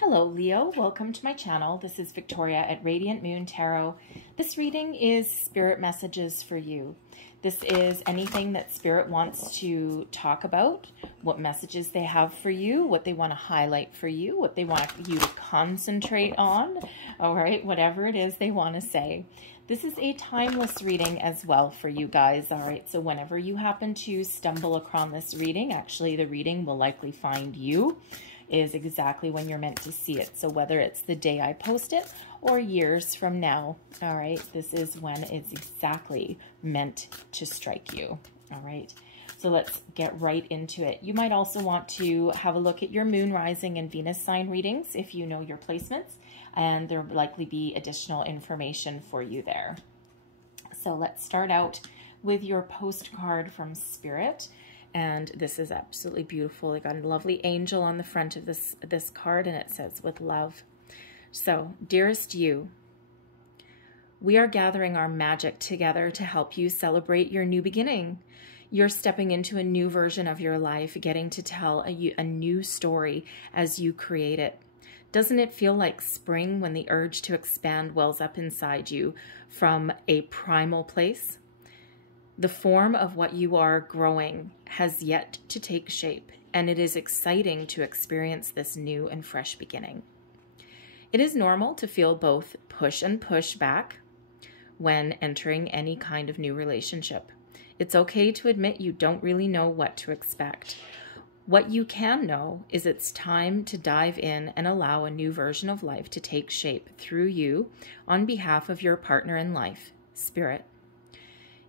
Hello Leo, welcome to my channel. This is Victoria at Radiant Moon Tarot. This reading is spirit messages for you. This is anything that spirit wants to talk about, what messages they have for you, what they want to highlight for you, what they want you to concentrate on, all right, whatever it is they want to say. This is a timeless reading as well for you guys, all right? So whenever you happen to stumble across this reading, actually the reading will likely find you, is exactly when you're meant to see it. So whether it's the day I post it or years from now, all right, this is when it's exactly meant to strike you, all right? So let's get right into it. You might also want to have a look at your moon, rising, and Venus sign readings if you know your placements, and there will likely be additional information for you there. So let's start out with your postcard from Spirit. And this is absolutely beautiful. They got a lovely angel on the front of this card, and it says, with love. So, dearest you, we are gathering our magic together to help you celebrate your new beginning. You're stepping into a new version of your life, getting to tell a new story as you create it. Doesn't it feel like spring when the urge to expand wells up inside you from a primal place? The form of what you are growing has yet to take shape, and it is exciting to experience this new and fresh beginning. It is normal to feel both push and push back when entering any kind of new relationship. It's okay to admit you don't really know what to expect. What you can know is it's time to dive in and allow a new version of life to take shape through you on behalf of your partner in life, Spirit.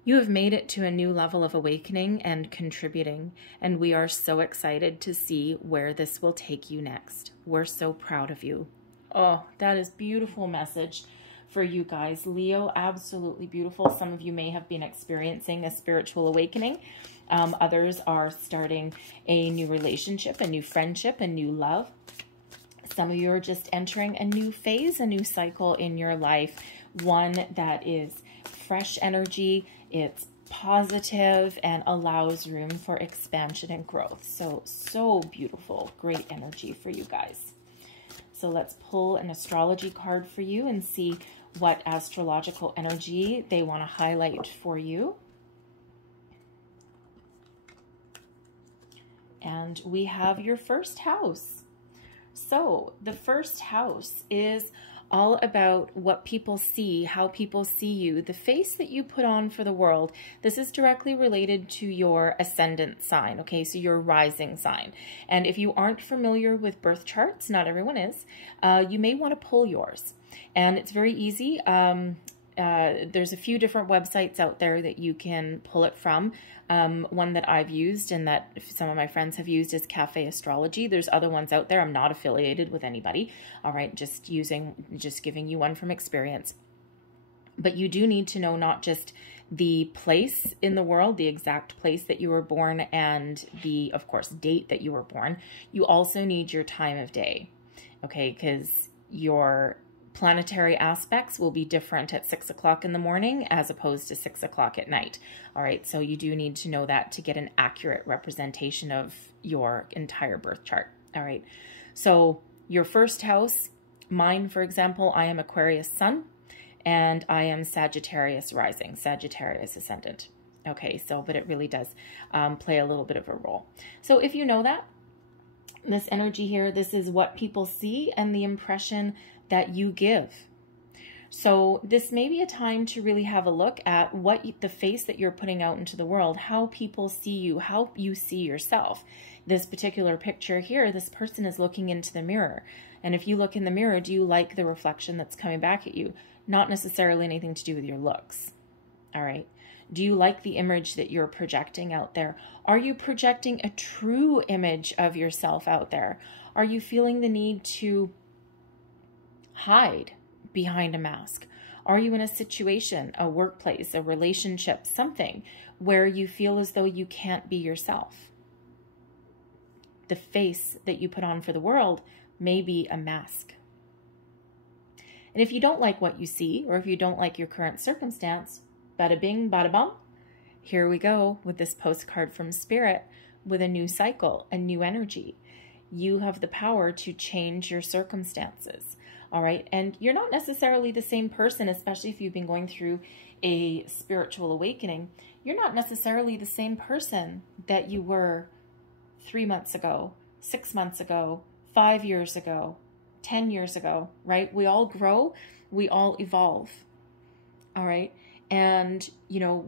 You have made it to a new level of awakening and contributing, and we are so excited to see where this will take you next. We're so proud of you. Oh, that is a beautiful message for you guys. Leo, absolutely beautiful. Some of you may have been experiencing a spiritual awakening. Others are starting a new relationship, a new friendship, a new love. Some of you are just entering a new phase, a new cycle in your life, one that is fresh energy, it's positive, and allows room for expansion and growth. So beautiful. Great energy for you guys. So let's pull an astrology card for you and see what astrological energy they want to highlight for you. And we have your first house. So the first house is all about what people see, how people see you, the face that you put on for the world. This is directly related to your ascendant sign, okay? So your rising sign. And if you aren't familiar with birth charts, not everyone is, you may want to pull yours. And it's very easy. There's a few different websites out there that you can pull it from. One that I've used and that some of my friends have used is Cafe Astrology. There's other ones out there. I'm not affiliated with anybody. All right, just giving you one from experience. But you do need to know not just the place in the world, the exact place that you were born, and the, of course, date that you were born. You also need your time of day, okay? Because your planetary aspects will be different at 6 o'clock in the morning as opposed to 6 o'clock at night. All right, so you do need to know that to get an accurate representation of your entire birth chart. All right, so your first house, mine, for example, I am Aquarius sun, and I am Sagittarius rising, Sagittarius ascendant. Okay, so, but it really does play a little bit of a role. So if you know that, this energy here, this is what people see and the impression that you give. So this may be a time to really have a look at what the face that you're putting out into the world, how people see you, how you see yourself. This particular picture here, this person is looking into the mirror. And if you look in the mirror, do you like the reflection that's coming back at you? Not necessarily anything to do with your looks. All right. Do you like the image that you're projecting out there? Are you projecting a true image of yourself out there? Are you feeling the need to hide behind a mask? Are you in a situation, a workplace, a relationship, something where you feel as though you can't be yourself? The face that you put on for the world may be a mask. And if you don't like what you see, or if you don't like your current circumstance, bada bing, bada bum, here we go with this postcard from Spirit with a new cycle, a new energy. you have the power to change your circumstances. All right. And you're not necessarily the same person, especially if you've been going through a spiritual awakening. You're not necessarily the same person that you were 3 months ago, 6 months ago, 5 years ago, 10 years ago, right? We all grow, we all evolve. All right. And, you know,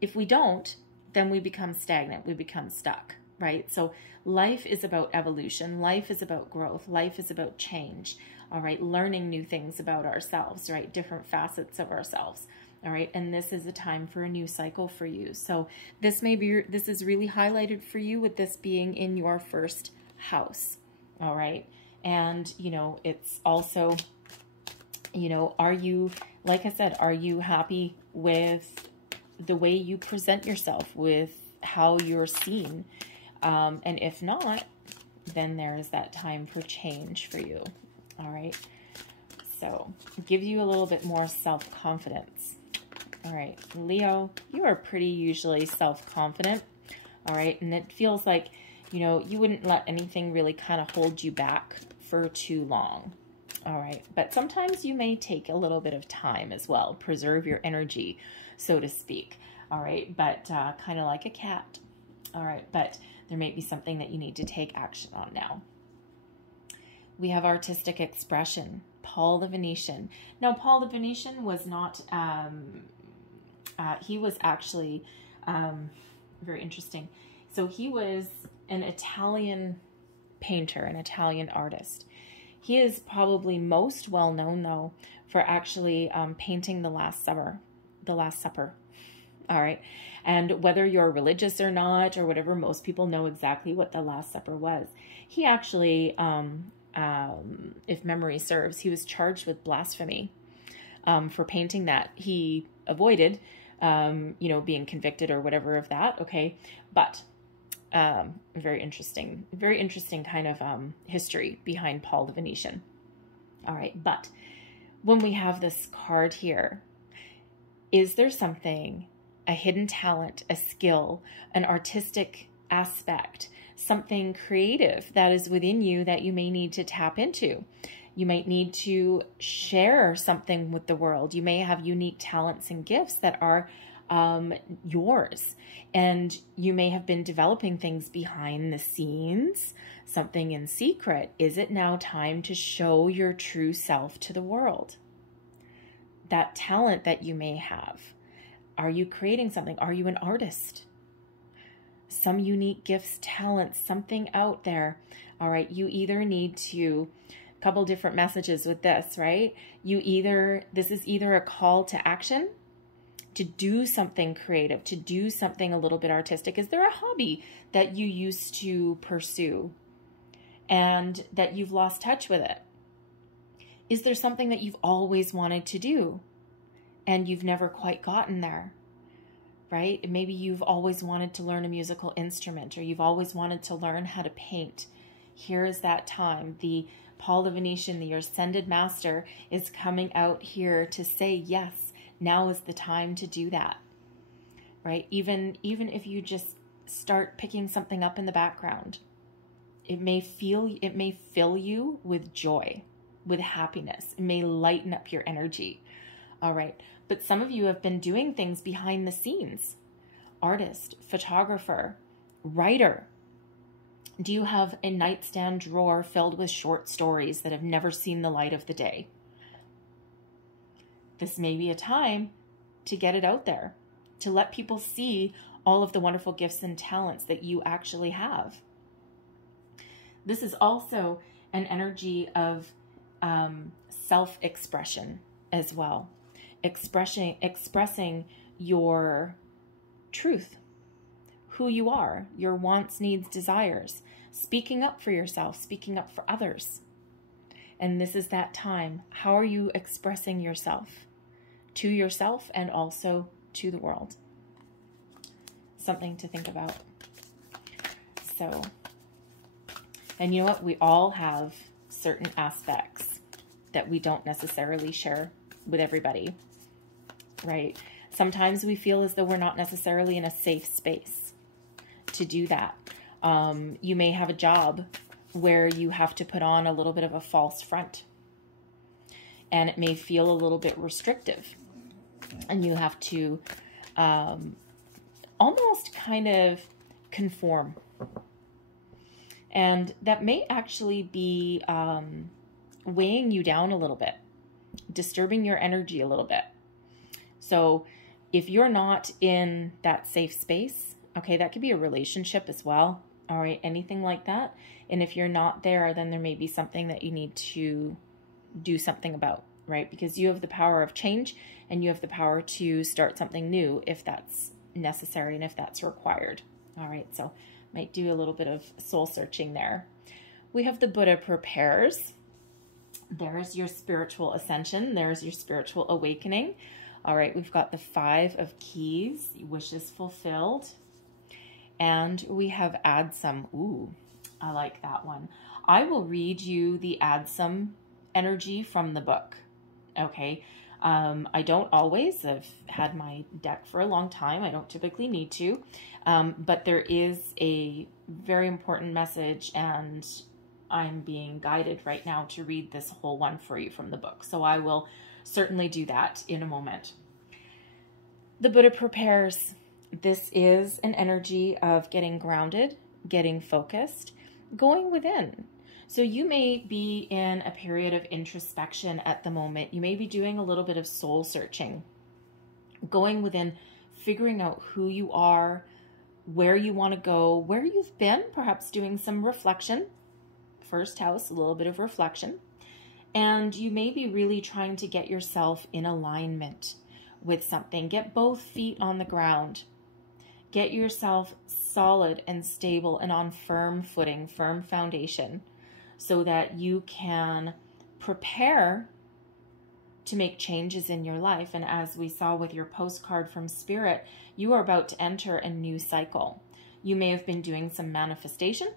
if we don't, then we become stagnant, we become stuck, right? So life is about evolution. Life is about growth. Life is about change. All right. Learning new things about ourselves, right? Different facets of ourselves. All right. And this is a time for a new cycle for you. So this is really highlighted for you with this being in your first house. All right. And, you know, it's also, you know, are you, like I said, are you happy with the way you present yourself, with how you're seen? And if not, then there is that time for change for you. All right. So give you a little bit more self-confidence. All right, Leo, you are pretty usually self-confident. All right. And it feels like, you know, you wouldn't let anything really kind of hold you back for too long. All right. But sometimes you may take a little bit of time as well. Preserve your energy, so to speak. All right. But kind of like a cat. All right. But there may be something that you need to take action on now. We have artistic expression. Paul the Venetian. Now, Paul the Venetian was not, he was actually very interesting. So he was an Italian painter, an Italian artist. He is probably most well known, though, for actually painting the Last Supper. All right. And whether you're religious or not, or whatever, most people know exactly what the Last Supper was. He actually, if memory serves, he was charged with blasphemy for painting that. He avoided, you know, being convicted or whatever of that. Okay. But very interesting kind of history behind Paul the Venetian. All right. But when we have this card here, is there something, a hidden talent, a skill, an artistic aspect, something creative that is within you that you may need to tap into? You might need to share something with the world. You may have unique talents and gifts that are yours, and you may have been developing things behind the scenes, something in secret. Is it now time to show your true self to the world? That talent that you may have. Are you creating something? Are you an artist? Some unique gifts, talents, something out there. All right. You either need to, a couple different messages with this, right? This is either a call to action, to do something creative, to do something a little bit artistic. Is there a hobby that you used to pursue and that you've lost touch with it? Is there something that you've always wanted to do and you've never quite gotten there, right? Maybe you've always wanted to learn a musical instrument, or you've always wanted to learn how to paint. Here is that time. The Paul the Venetian, the Ascended Master, is coming out here to say, yes, now is the time to do that, right? Even if you just start picking something up in the background, it may fill you with joy, with happiness. It may lighten up your energy. All right. But some of you have been doing things behind the scenes. Artist, photographer, writer. Do you have a nightstand drawer filled with short stories that have never seen the light of the day? This may be a time to get it out there, to let people see all of the wonderful gifts and talents that you actually have. This is also an energy of self-expression as well. Expressing your truth, who you are, your wants, needs, desires, speaking up for yourself, speaking up for others. And this is that time. How are you expressing yourself to yourself and also to the world? Something to think about. So, and you know what? We all have certain aspects that we don't necessarily share with everybody, right? Sometimes we feel as though we're not necessarily in a safe space to do that. You may have a job where you have to put on a little bit of a false front, and it may feel a little bit restrictive, and you have to almost kind of conform. And that may actually be weighing you down a little bit, disturbing your energy a little bit. So if you're not in that safe space, okay, that could be a relationship as well, all right, anything like that. And if you're not there, then there may be something that you need to do something about, right? Because you have the power of change, and you have the power to start something new if that's necessary and if that's required. All right, so might do a little bit of soul searching there. We have the Buddha prepares. There's your spiritual ascension. There's your spiritual awakening. All right, we've got the 5 of Keys, wishes fulfilled. And we have add some. Ooh, I like that one. I will read you the add some energy from the book. Okay. I don't always. I've had my deck for a long time. I don't typically need to. But there is a very important message, and I'm being guided right now to read this whole one for you from the book. So I will certainly do that in a moment. The Buddha prepares. This is an energy of getting grounded, getting focused, going within. So you may be in a period of introspection at the moment. You may be doing a little bit of soul searching, going within, figuring out who you are, where you want to go, where you've been, perhaps doing some reflection. First house, a little bit of reflection. And you may be really trying to get yourself in alignment with something. Get both feet on the ground. Get yourself solid and stable and on firm footing, firm foundation, so that you can prepare to make changes in your life. And as we saw with your postcard from Spirit, you are about to enter a new cycle. You may have been doing some manifestation,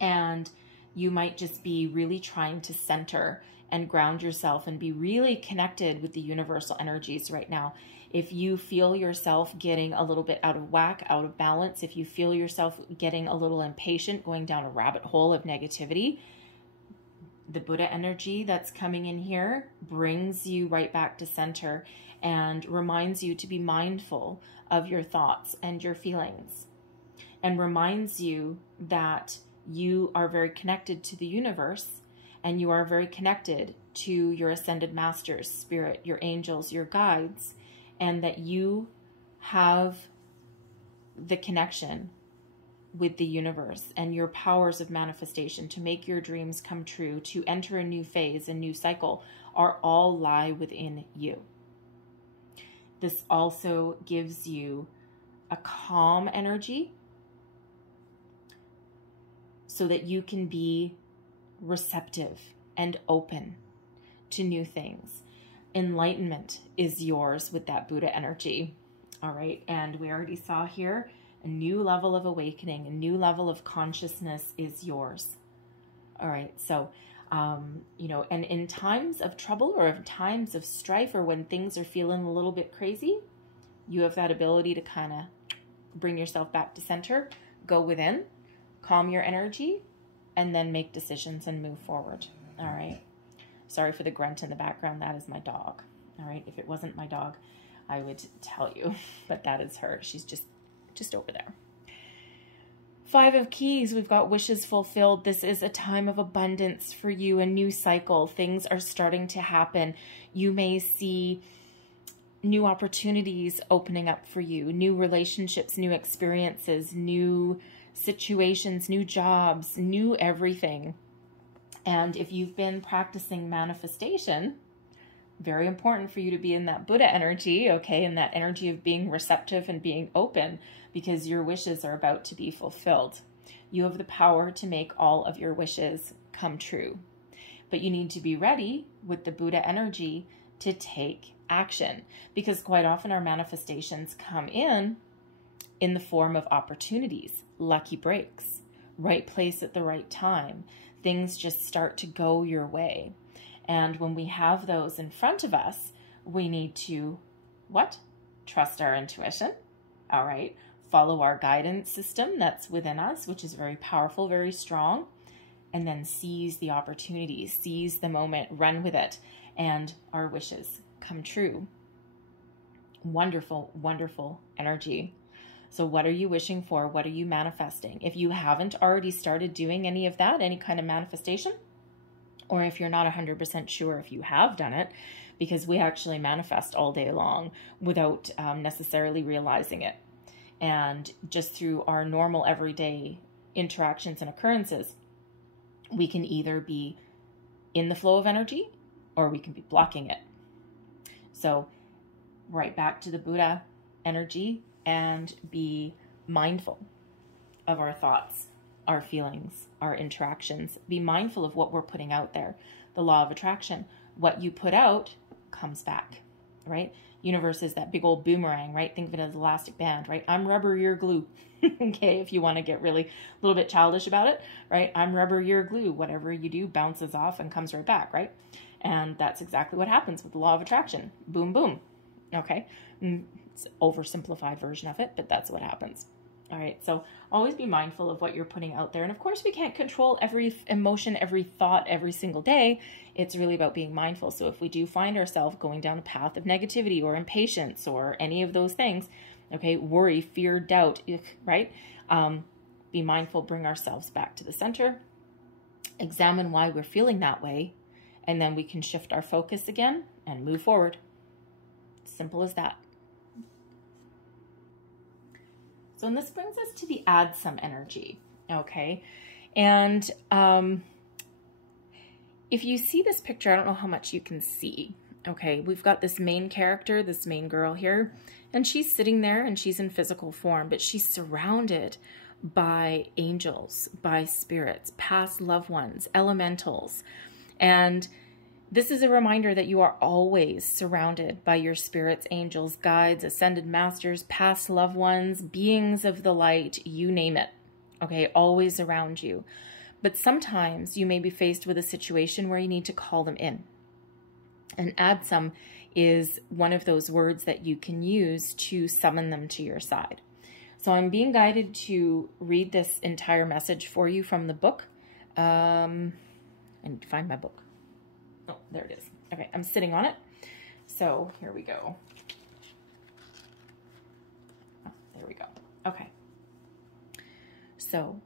and you might just be really trying to center and ground yourself and be really connected with the universal energies right now. If you feel yourself getting a little bit out of whack, out of balance, if you feel yourself getting a little impatient, going down a rabbit hole of negativity, the Buddha energy that's coming in here brings you right back to center and reminds you to be mindful of your thoughts and your feelings, and reminds you that you are very connected to the universe, and you are very connected to your ascended masters, spirit, your angels, your guides, and that you have the connection with the universe and your powers of manifestation to make your dreams come true, to enter a new phase, a new cycle, are all lie within you. This also gives you a calm energy so that you can be receptive and open to new things. Enlightenment is yours with that Buddha energy. All right. And we already saw here a new level of awakening, a new level of consciousness is yours. All right. So, you know, and in times of trouble or in times of strife or when things are feeling a little bit crazy, you have that ability to kind of bring yourself back to center, go within, calm your energy, and then make decisions and move forward. All right. Sorry for the grunt in the background. That is my dog. All right. If it wasn't my dog, I would tell you, but that is her. She's just over there. 5 of Keys, we've got wishes fulfilled. This is a time of abundance for you, a new cycle. Things are starting to happen. You may see new opportunities opening up for you, new relationships, new experiences, new situations, new jobs, new everything. And if you've been practicing manifestation, very important for you to be in that Buddha energy, okay, in that energy of being receptive and being open, because your wishes are about to be fulfilled. You have the power to make all of your wishes come true. But you need to be ready with the Buddha energy to take action, because quite often our manifestations come in the form of opportunities, lucky breaks, right place at the right time. Things just start to go your way. And when we have those in front of us, we need to, what? Trust our intuition. All right. follow our guidance system that's within us, which is very powerful, very strong, and then seize the opportunity, seize the moment, run with it, and our wishes come true. Wonderful, wonderful energy. So what are you wishing for? What are you manifesting? If you haven't already started doing any of that, any kind of manifestation, or if you're not 100% sure if you have done it, because we actually manifest all day long without necessarily realizing it. And just through our normal everyday interactions and occurrences, we can either be in the flow of energy or we can be blocking it. So right back to the Buddha energy, and be mindful of our thoughts, our feelings, our interactions. Be mindful of what we're putting out there. The law of attraction. What you put out comes back, right? Universe is that big old boomerang, right? Think of it as elastic band, right? I'm rubber, you're glue. Okay, if you want to get really a little bit childish about it, right? I'm rubber, you're glue. Whatever you do bounces off and comes right back, right? And that's exactly what happens with the law of attraction. Boom, boom. Okay, it's an oversimplified version of it, but that's what happens. All right, so always be mindful of what you're putting out there. And of course, we can't control every emotion, every thought, every single day. It's really about being mindful. So if we do find ourselves going down a path of negativity or impatience or any of those things, okay, worry, fear, doubt, right? Be mindful, bring ourselves back to the center, examine why we're feeling that way, and then we can shift our focus again and move forward. Simple as that. So, and this brings us to the add some energy, okay? And if you see this picture, I don't know how much you can see, okay? We've got this main character, this main girl here, and she's sitting there and she's in physical form, but she's surrounded by angels, by spirits, past loved ones, elementals. And this is a reminder that you are always surrounded by your spirits, angels, guides, ascended masters, past loved ones, beings of the light, you name it, okay, always around you. But sometimes you may be faced with a situation where you need to call them in. And add some is one of those words that you can use to summon them to your side. So I'm being guided to read this entire message for you from the book. I need to find my book. Oh, there it is. Okay, I'm sitting on it. So here we go. Oh, there we go. Okay. So,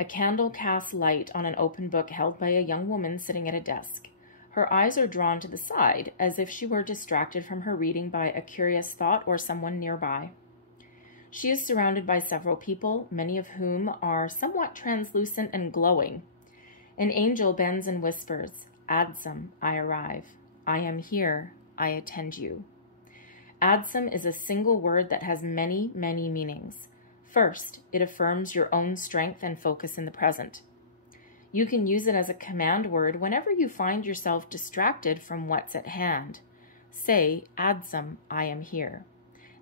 a candle casts light on an open book held by a young woman sitting at a desk. Her eyes are drawn to the side, as if she were distracted from her reading by a curious thought or someone nearby. She is surrounded by several people, many of whom are somewhat translucent and glowing. An angel bends and whispers, "Adsum, I arrive. I am here. I attend you." Adsum is a single word that has many, many meanings. First, it affirms your own strength and focus in the present. You can use it as a command word whenever you find yourself distracted from what's at hand. Say, "Adsum, I am here,"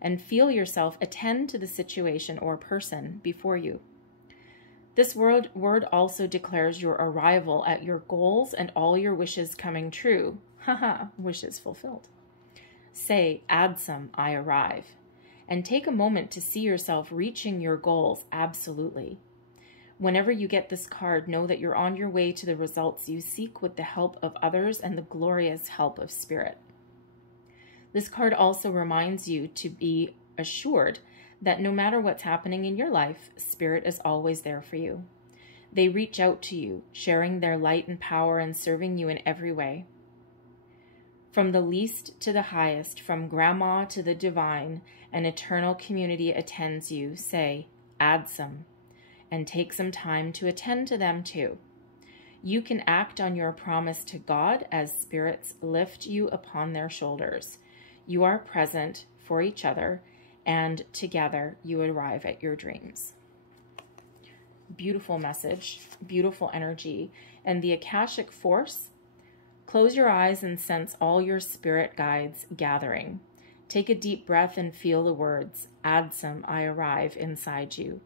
and feel yourself attend to the situation or person before you. This word also declares your arrival at your goals and all your wishes coming true. Haha, wishes fulfilled. Say, "Adsum, I arrive," and take a moment to see yourself reaching your goals absolutely. Whenever you get this card, know that you're on your way to the results you seek with the help of others and the glorious help of Spirit. This card also reminds you to be assured that no matter what's happening in your life, Spirit is always there for you. They reach out to you, sharing their light and power and serving you in every way. From the least to the highest, from grandma to the divine, an eternal community attends you. Say, "Adsum," and take some time to attend to them too. You can act on your promise to God as spirits lift you upon their shoulders. You are present for each other, and together you arrive at your dreams. Beautiful message, beautiful energy. And the Akashic force, close your eyes and sense all your spirit guides gathering. Take a deep breath and feel the words, "Adsum, I arrive," inside you.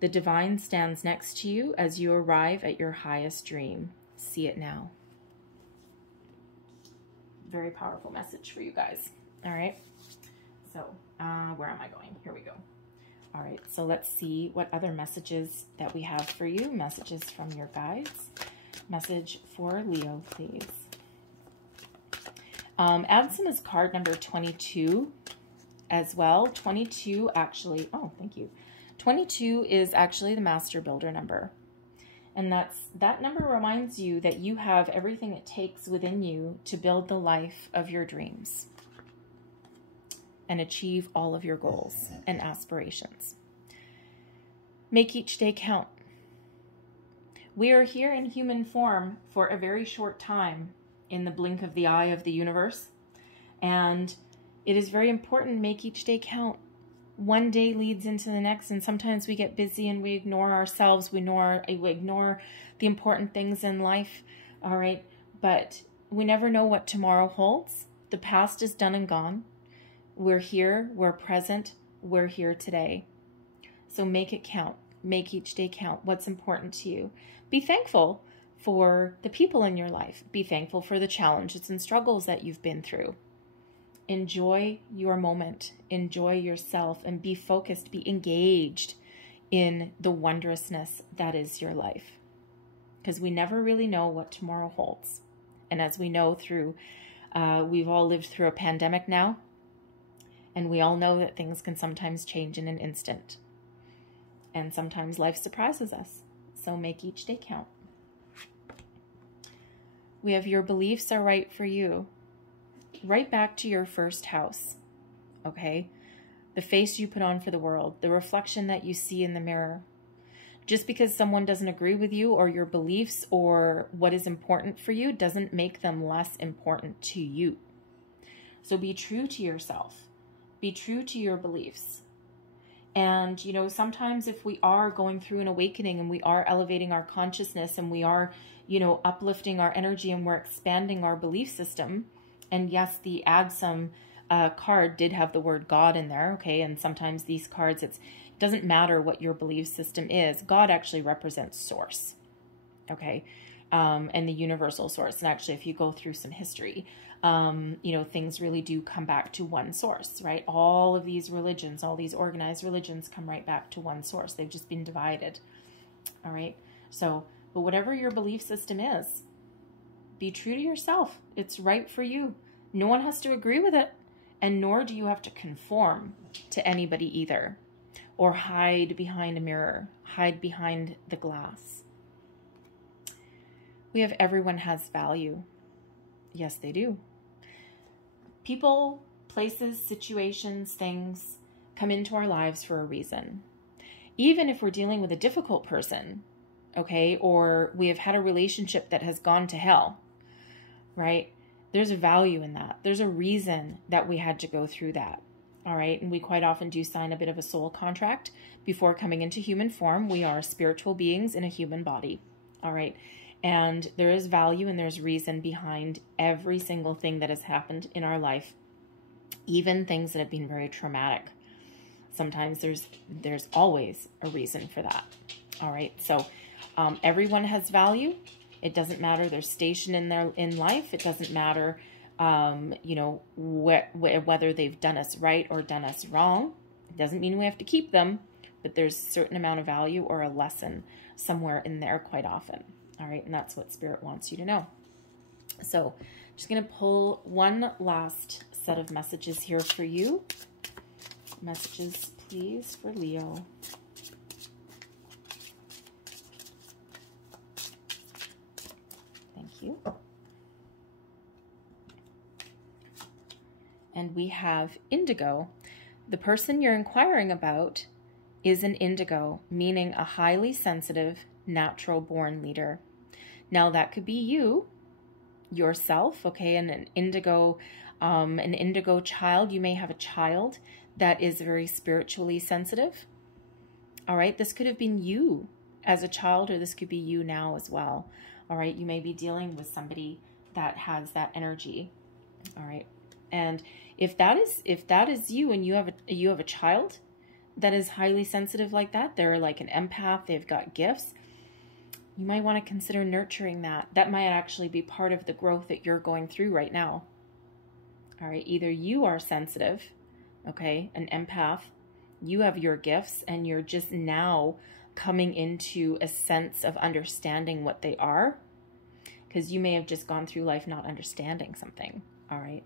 The divine stands next to you as you arrive at your highest dream. See it now. Very powerful message for you guys. All right. So, where am I going? Here we go. All right, so let's see what other messages that we have for you. Messages from your guides. Message for Leo, please. Addison is card number 22 as well. 22 actually, oh, thank you. 22 is actually the Master Builder number. And that number reminds you that you have everything it takes within you to build the life of your dreams and achieve all of your goals and aspirations. Make each day count. We are here in human form for a very short time, in the blink of the eye of the universe. And it is very important to make each day count. One day leads into the next, and sometimes we get busy and we ignore ourselves. We ignore the important things in life, all right? But we never know what tomorrow holds. The past is done and gone. We're here, we're present, we're here today. So make it count. Make each day count. What's important to you? Be thankful for the people in your life. Be thankful for the challenges and struggles that you've been through. Enjoy your moment. Enjoy yourself and be focused, be engaged in the wondrousness that is your life. Because we never really know what tomorrow holds. And as we know through, we've all lived through a pandemic now, and we all know that things can sometimes change in an instant. And sometimes life surprises us. So make each day count. We have your beliefs are right for you. Right back to your first house, okay? The face you put on for the world, the reflection that you see in the mirror. Just because someone doesn't agree with you or your beliefs or what is important for you doesn't make them less important to you. So be true to yourself. Be true to your beliefs. And, you know, sometimes if we are going through an awakening and we are elevating our consciousness and we are, you know, uplifting our energy and we're expanding our belief system, and yes, the add some card did have the word God in there, okay? And sometimes these cards, it doesn't matter what your belief system is. God actually represents source, okay? And the universal source. And actually, if you go through some history, you know, things really do come back to one source, right? All of these religions, all these organized religions come right back to one source. They've just been divided, all right? So, but whatever your belief system is, be true to yourself. It's right for you. No one has to agree with it, and nor do you have to conform to anybody either, or hide behind a mirror, hide behind the glass. We have everyone has value. Yes, they do. People, places, situations, things come into our lives for a reason. Even if we're dealing with a difficult person, okay, or we have had a relationship that has gone to hell, right? There's a value in that. There's a reason that we had to go through that, all right? And we quite often do sign a bit of a soul contract before coming into human form. We are spiritual beings in a human body, all right? And there is value and there's reason behind every single thing that has happened in our life, even things that have been very traumatic. Sometimes there's always a reason for that, all right? So everyone has value. It doesn't matter their station in life. It doesn't matter, you know, whether they've done us right or done us wrong. It doesn't mean we have to keep them, but there's a certain amount of value or a lesson somewhere in there quite often. All right, and that's what Spirit wants you to know. So I'm just going to pull one last set of messages here for you. Messages, please, for Leo. You. And we have indigo. The person you're inquiring about is an indigo, meaning a highly sensitive, natural born leader. Now that could be you, yourself, okay, and an indigo child. You may have a child that is very spiritually sensitive. All right, this could have been you as a child, or this could be you now as well. All right, you may be dealing with somebody that has that energy. All right, and if that is you, and you have a child that is highly sensitive like that, they're like an empath, they've got gifts, you might want to consider nurturing that. That might actually be part of the growth that you're going through right now. All right, either you are sensitive, okay, an empath, You have your gifts, and you're just now coming into a sense of understanding what they are, because you may have just gone through life not understanding something, all right?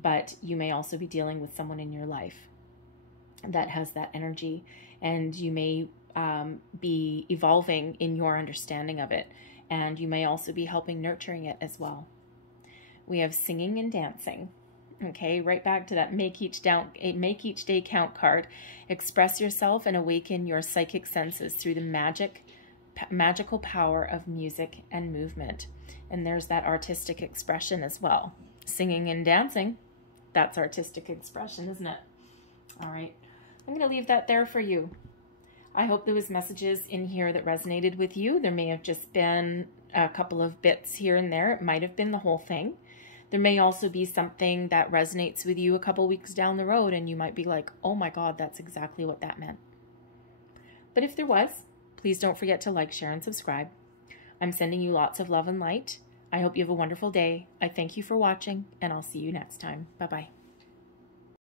But you may also be dealing with someone in your life that has that energy, and you may be evolving in your understanding of it, and you may also be helping nurturing it as well. We have singing and dancing. Okay, right back to that make each day count card. Express yourself and awaken your psychic senses through the magical power of music and movement. And there's that artistic expression as well. Singing and dancing, that's artistic expression, isn't it? All right, I'm going to leave that there for you. I hope there was messages in here that resonated with you. There may have just been a couple of bits here and there. It might have been the whole thing. There may also be something that resonates with you a couple weeks down the road, and you might be like, oh my God, that's exactly what that meant. But if there was, please don't forget to like, share, and subscribe. I'm sending you lots of love and light. I hope you have a wonderful day. I thank you for watching, and I'll see you next time. Bye-bye.